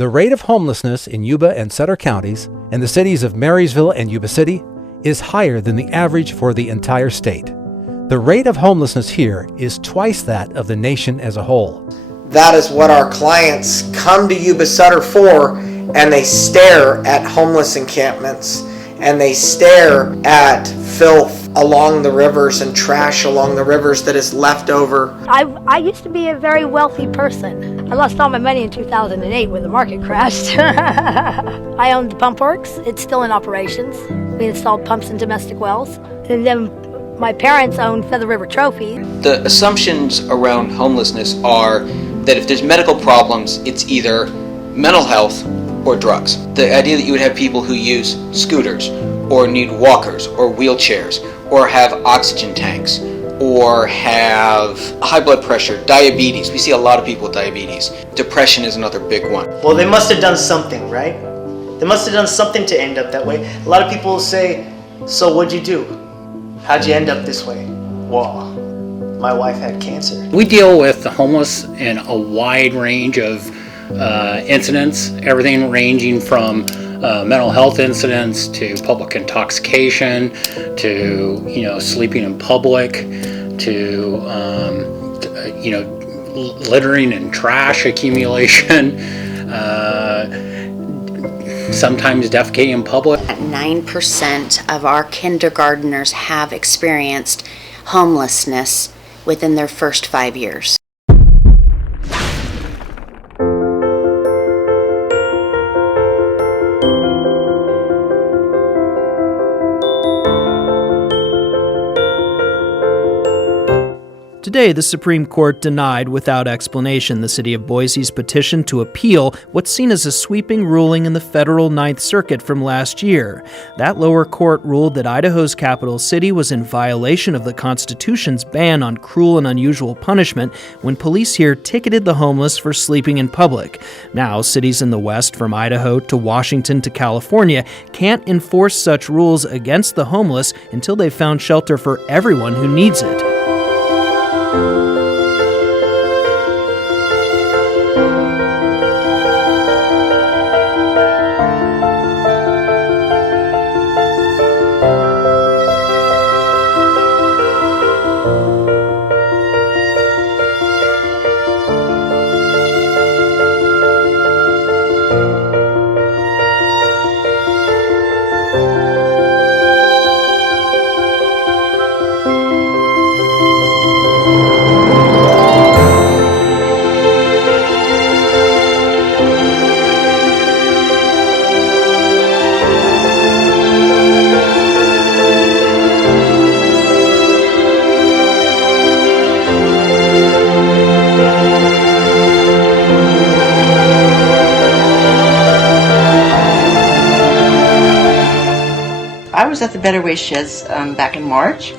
The rate of homelessness in Yuba and Sutter counties and the cities of Marysville and Yuba City is higher than the average for the entire state. The rate of homelessness here is twice that of the nation as a whole. That is what our clients come to Yuba Sutter for, and they stare at homeless encampments, and they stare at filth along the rivers and trash along the rivers that is left over. I used to be a very wealthy person. I lost all my money in 2008 when the market crashed. I owned the pump works. It's still in operations. We installed pumps in domestic wells. And then my parents owned Feather River Trophy. The assumptions around homelessness are that if there's medical problems, it's either mental health or drugs. The idea that you would have people who use scooters or need walkers or wheelchairs or have oxygen tanks or have high blood pressure, diabetes. We see a lot of people with diabetes. Depression is another big one. Well, they must have done something, right? They must have done something to end up that way. A lot of people say, so what'd you do? How'd you end up this way? Well, my wife had cancer. We deal with the homeless in a wide range of incidents, everything ranging from mental health incidents to public intoxication to sleeping in public to littering and trash accumulation, sometimes defecating in public. 9% of our kindergartners have experienced homelessness within their first 5 years. Today, the Supreme Court denied without explanation the city of Boise's petition to appeal what's seen as a sweeping ruling in the federal Ninth Circuit from last year. That lower court ruled that Idaho's capital city was in violation of the Constitution's ban on cruel and unusual punishment when police here ticketed the homeless for sleeping in public. Now, cities in the West, from Idaho to Washington to California, can't enforce such rules against the homeless until they've found shelter for everyone who needs it. I was at the Better Way Sheds back in March,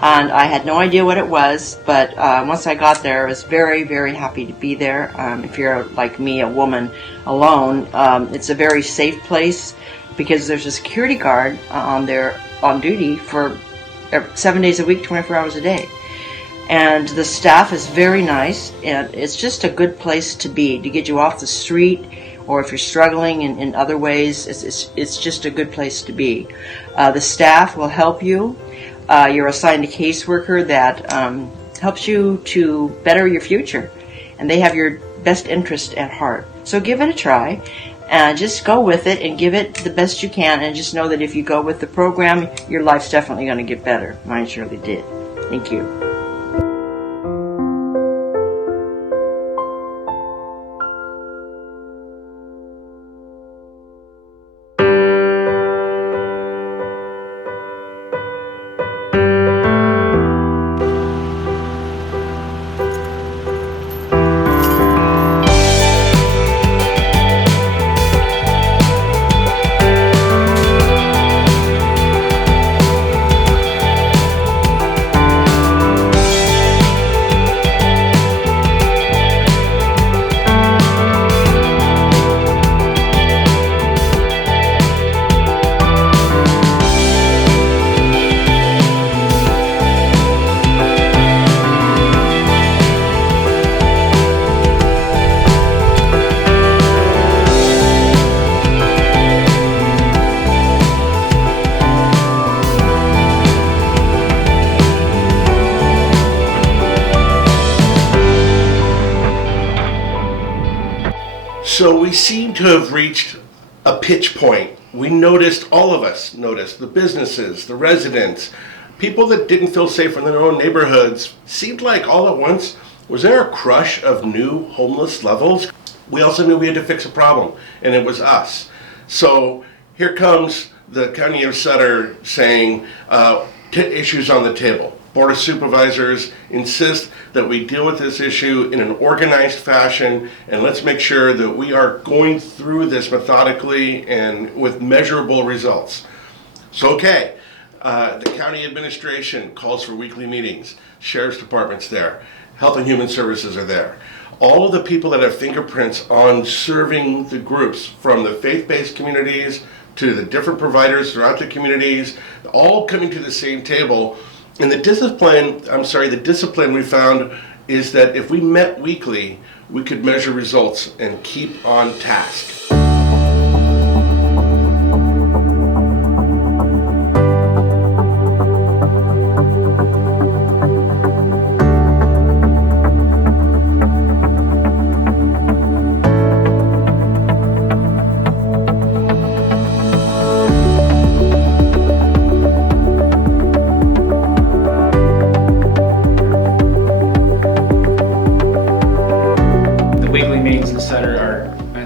and I had no idea what it was, but once I got there, I was very, very happy to be there. If you're like me, a woman alone, it's a very safe place because there's a security guard on duty for 7 days a week, 24 hours a day. And the staff is very nice, and it's just a good place to be, to get you off the street, or if you're struggling in other ways, it's just a good place to be. The staff will help you. You're assigned a caseworker that helps you to better your future, and they have your best interest at heart. So give it a try, and just go with it and give it the best you can, and just know that if you go with the program, your life's definitely going to get better. Mine surely did. Thank you. So we seem to have reached a pitch point. We noticed, all of us noticed, the businesses, the residents, people that didn't feel safe in their own neighborhoods. Seemed like all at once, was there a crush of new homeless levels? We also knew we had to fix a problem, and it was us. So here comes the County of Sutter saying, issues on the table. Board of Supervisors insist that we deal with this issue in an organized fashion, and let's make sure that we are going through this methodically and with measurable results. So, okay, the county administration calls for weekly meetings. Sheriff's Department's there. Health and Human Services are there. All of the people that have fingerprints on serving the groups, from the faith-based communities to the different providers throughout the communities, all coming to the same table. And the discipline we found is that if we met weekly, we could measure results and keep on task.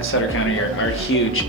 Sutter County are huge.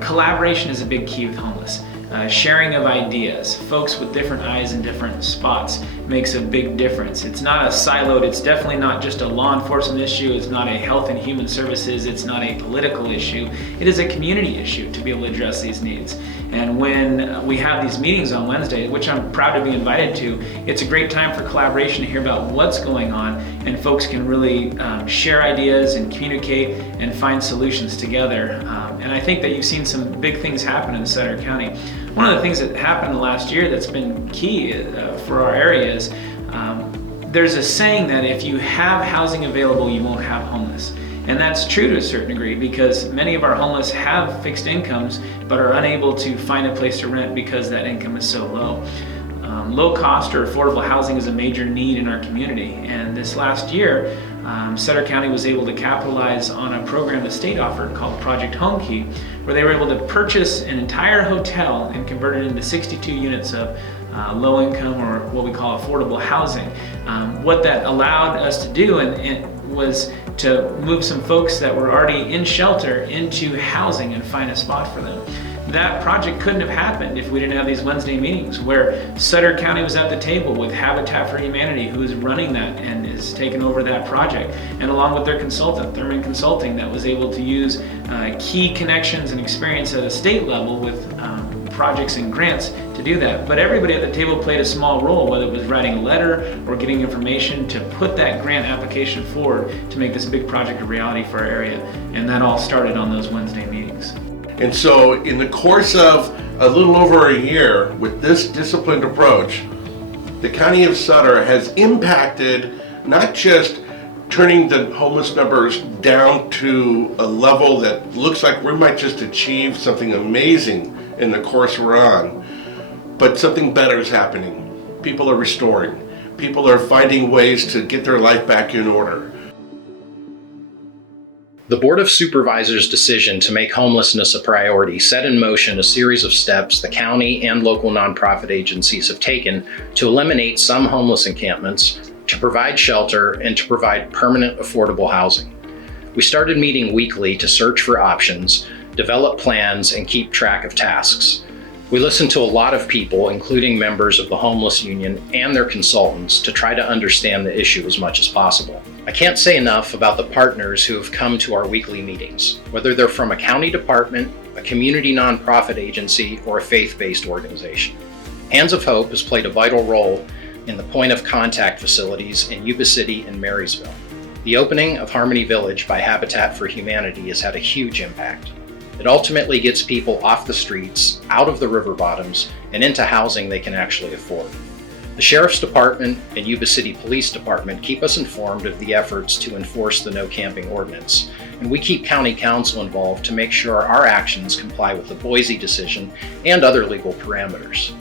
Collaboration is a big key with homeless. Sharing of ideas, folks with different eyes in different spots makes a big difference. It's not a siloed, it's definitely not just a law enforcement issue, it's not a health and human services, it's not a political issue. It is a community issue to be able to address these needs. And when we have these meetings on Wednesday, which I'm proud to be invited to, it's a great time for collaboration to hear about what's going on, and folks can really share ideas and communicate and find solutions together. And I think that you've seen some big things happen in Sutter County. One of the things that happened last year that's been key for our area is there's a saying that if you have housing available, you won't have homeless. And that's true to a certain degree, because many of our homeless have fixed incomes but are unable to find a place to rent because that income is so low. Low cost or affordable housing is a major need in our community, and this last year Sutter County was able to capitalize on a program the state offered called Project Home Key, where they were able to purchase an entire hotel and convert it into 62 units of low income, or what we call affordable housing. What that allowed us to do was to move some folks that were already in shelter into housing and find a spot for them. That project couldn't have happened if we didn't have these Wednesday meetings where Sutter County was at the table with Habitat for Humanity, who is running that and is taking over that project, and along with their consultant, Thurman Consulting, that was able to use key connections and experience at a state level with projects and grants to do that. But everybody at the table played a small role, whether it was writing a letter or getting information to put that grant application forward to make this big project a reality for our area. And that all started on those Wednesday meetings. And so in the course of a little over a year with this disciplined approach, the County of Sutter has impacted not just turning the homeless numbers down to a level that looks like we might just achieve something amazing in the course we're on, but something better is happening. People are restoring. People are finding ways to get their life back in order. The Board of Supervisors' decision to make homelessness a priority set in motion a series of steps the county and local nonprofit agencies have taken to eliminate some homeless encampments, to provide shelter, and to provide permanent affordable housing. We started meeting weekly to search for options, develop plans, and keep track of tasks. We listened to a lot of people, including members of the Homeless Union and their consultants, to try to understand the issue as much as possible. I can't say enough about the partners who have come to our weekly meetings, whether they're from a county department, a community nonprofit agency, or a faith-based organization. Hands of Hope has played a vital role in the point of contact facilities in Yuba City and Marysville. The opening of Harmony Village by Habitat for Humanity has had a huge impact. It ultimately gets people off the streets, out of the river bottoms, and into housing they can actually afford. The Sheriff's Department and Yuba City Police Department keep us informed of the efforts to enforce the no camping ordinance, and we keep County Council involved to make sure our actions comply with the Boise decision and other legal parameters.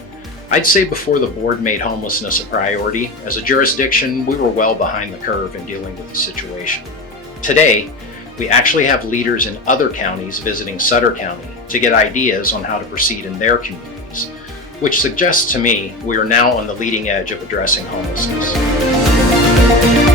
I'd say before the board made homelessness a priority, as a jurisdiction, we were well behind the curve in dealing with the situation. Today, We actually have leaders in other counties visiting Sutter County to get ideas on how to proceed in their communities, which suggests to me we are now on the leading edge of addressing homelessness.